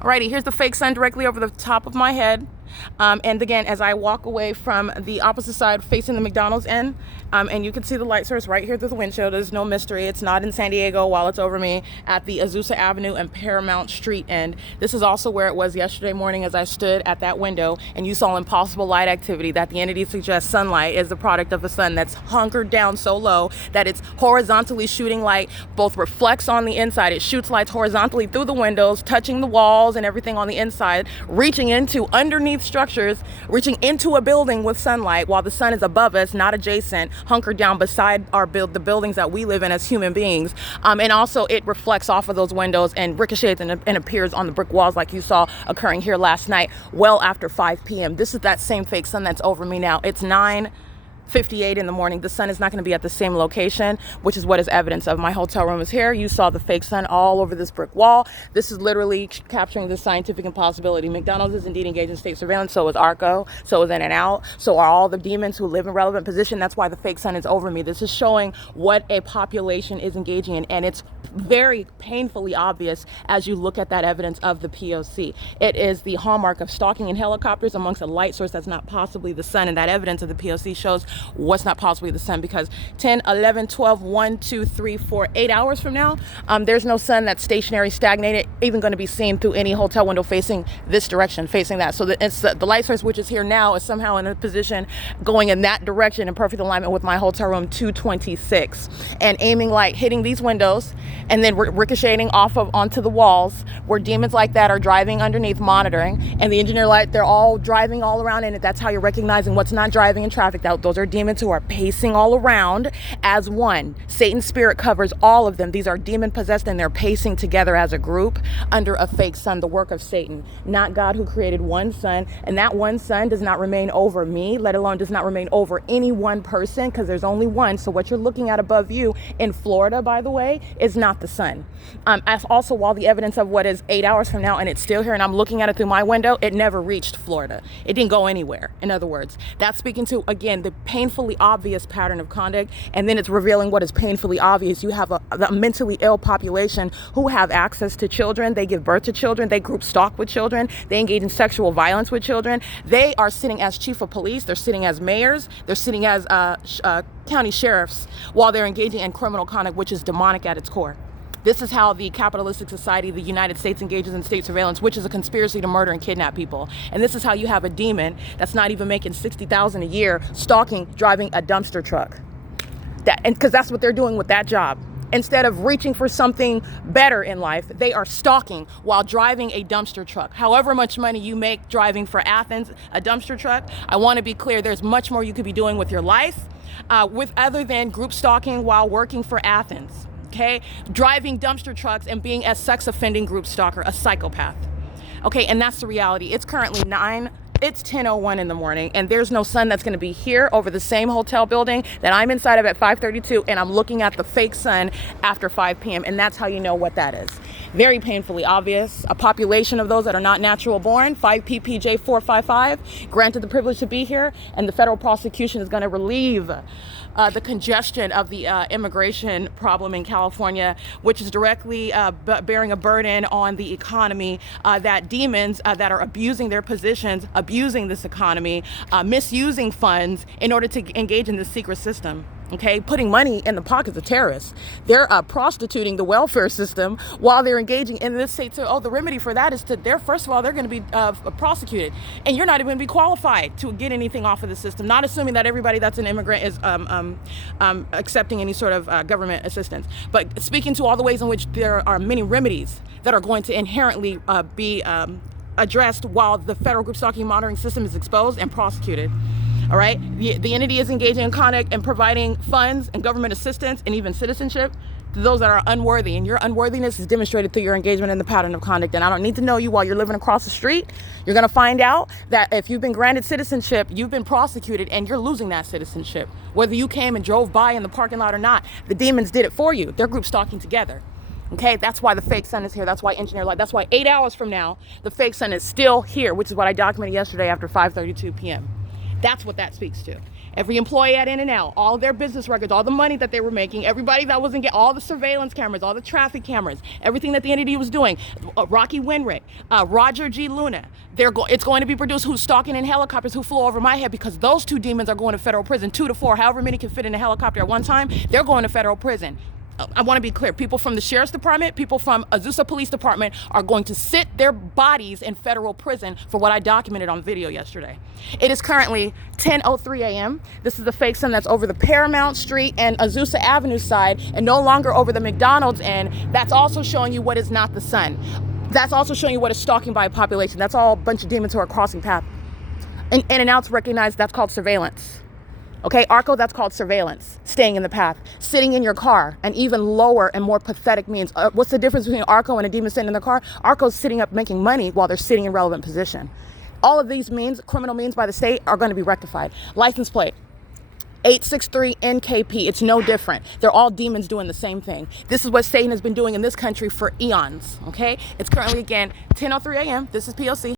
Alrighty, here's the fake sun directly over the top of my head. And again, as I walk away from the opposite side facing the McDonald's end, and you can see the light source right here through the windshield. There's no mystery. It's not in San Diego while it's over me at the Azusa Avenue and Paramount Street end. This is also where it was yesterday morning as I stood at that window and you saw impossible light activity that the entity suggests sunlight is the product of the sun that's hunkered down so low that it's horizontally shooting light, both reflects on the inside. It shoots lights horizontally through the windows, touching the walls and everything on the inside, reaching into underneath structures, reaching into a building with sunlight while the sun is above us, not adjacent, hunkered down beside the buildings that we live in as human beings. And also it reflects off of those windows and ricochets and appears on the brick walls like you saw occurring here last night, well after 5 p.m. This is that same fake sun that's over me now. It's 9:58 in the morning. The sun is not going to be at the same location, which is what is evidence of. My hotel room is here. You saw the fake sun all over this brick wall. This is literally capturing the scientific impossibility. McDonald's is indeed engaged in state surveillance. So is ARCO. So is In-N-Out. So are all the demons who live in relevant position. That's why the fake sun is over me. This is showing what a population is engaging in. And it's very painfully obvious as you look at that evidence of the P.O.C. It is the hallmark of stalking in helicopters amongst a light source that's not possibly the sun. And that evidence of the P.O.C. shows what's not possibly the sun, because 10, 11, 12, 1, 2, 3, 4, 8 hours from now, there's no sun that's stationary, stagnated, even going to be seen through any hotel window facing this direction, facing that. So the light source, which is here now, is somehow in a position going in that direction in perfect alignment with my hotel room 226, and aiming light, hitting these windows, and then ricocheting onto the walls where demons like that are driving underneath, monitoring, and the engineer light, they're all driving all around in it. That's how you're recognizing what's not driving in traffic. Those are demons who are pacing all around as one. Satan's spirit covers all of them. These are demon possessed and they're pacing together as a group under a fake sun, the work of Satan, not God, who created one sun. And that one sun does not remain over me, let alone does not remain over any one person, because there's only one. So what you're looking at above you in Florida, by the way, is not the sun. As also, while the evidence of what is 8 hours from now and it's still here and I'm looking at it through my window, it never reached Florida. It didn't go anywhere. In other words, that's speaking to, again, the painfully obvious pattern of conduct, and then it's revealing what is painfully obvious. You have a mentally ill population who have access to children. They give birth to children. They group stalk with children. They engage in sexual violence with children. They are sitting as chief of police. They're sitting as mayors. They're sitting as county sheriffs while they're engaging in criminal conduct, which is demonic at its core. This is how the capitalistic society, the United States, engages in state surveillance, which is a conspiracy to murder and kidnap people. And this is how you have a demon that's not even making $60,000 a year stalking, driving a dumpster truck. Because that's what they're doing with that job. Instead of reaching for something better in life, they are stalking while driving a dumpster truck. However much money you make driving for Athens, a dumpster truck, I want to be clear, there's much more you could be doing with your life with other than group stalking while working for Athens. Okay, driving dumpster trucks and being a sex offending group stalker, a psychopath. Okay, and that's the reality. It's currently 10:01 in the morning, and there's no sun that's going to be here over the same hotel building that I'm inside of at 5:32, and I'm looking at the fake sun after 5 p.m., and that's how you know what that is. Very painfully obvious. A population of those that are not natural born, 5 PPJ 455, granted the privilege to be here, and the federal prosecution is going to relieve the congestion of the immigration problem in California, which is directly bearing a burden on the economy, that demons that are abusing their positions, abusing this economy, misusing funds in order to engage in this secret system. Okay, putting money in the pockets of terrorists. They're prostituting the welfare system while they're engaging in this state. So, the remedy for that is first of all, they're going to be prosecuted, and you're not even going to be qualified to get anything off of the system. Not assuming that everybody that's an immigrant is accepting any sort of government assistance, but speaking to all the ways in which there are many remedies that are going to inherently be addressed while the federal group stalking monitoring system is exposed and prosecuted. All right, the entity is engaging in conduct and providing funds and government assistance and even citizenship to those that are unworthy. And your unworthiness is demonstrated through your engagement in the pattern of conduct. And I don't need to know you while you're living across the street. You're going to find out that if you've been granted citizenship, you've been prosecuted and you're losing that citizenship. Whether you came and drove by in the parking lot or not, the demons did it for you. They're group stalking together. Okay, that's why the fake sun is here. That's why engineer light. That's why 8 hours from now, the fake sun is still here, which is what I documented yesterday after 5:32 p.m. That's what that speaks to. every employee at In-N-Out, all their business records, all the money that they were making, everybody that wasn't getting, all the surveillance cameras, all the traffic cameras, everything that the entity was doing, Rocky Winrick, Roger G. Luna, it's going to be produced who's stalking in helicopters who flew over my head, because those two demons are going to federal prison, 2 to 4, however many can fit in a helicopter at one time, they're going to federal prison. I want to be clear, people from the Sheriff's Department, people from AZUSA Police Department are going to sit their bodies in federal prison for what I documented on video yesterday. It is currently 10:03 a.m. This is the fake sun that's over the Paramount Street and Azusa Avenue side, and no longer over the McDonald's end. That's also showing you what is not the sun. That's also showing you what is stalking by a population. That's all a bunch of demons who are crossing paths. And In-N-Out's recognized that's called surveillance. Okay, ARCO, that's called surveillance, staying in the path, sitting in your car, and even lower and more pathetic means. What's the difference between ARCO and a demon sitting in the car? ARCO's sitting up making money while they're sitting in relevant position. All of these means, criminal means by the state, are going to be rectified. License plate, 863 NKP, it's no different. They're all demons doing the same thing. This is what Satan has been doing in this country for eons, okay? It's currently, again, 10:03 a.m. This is P.O.C.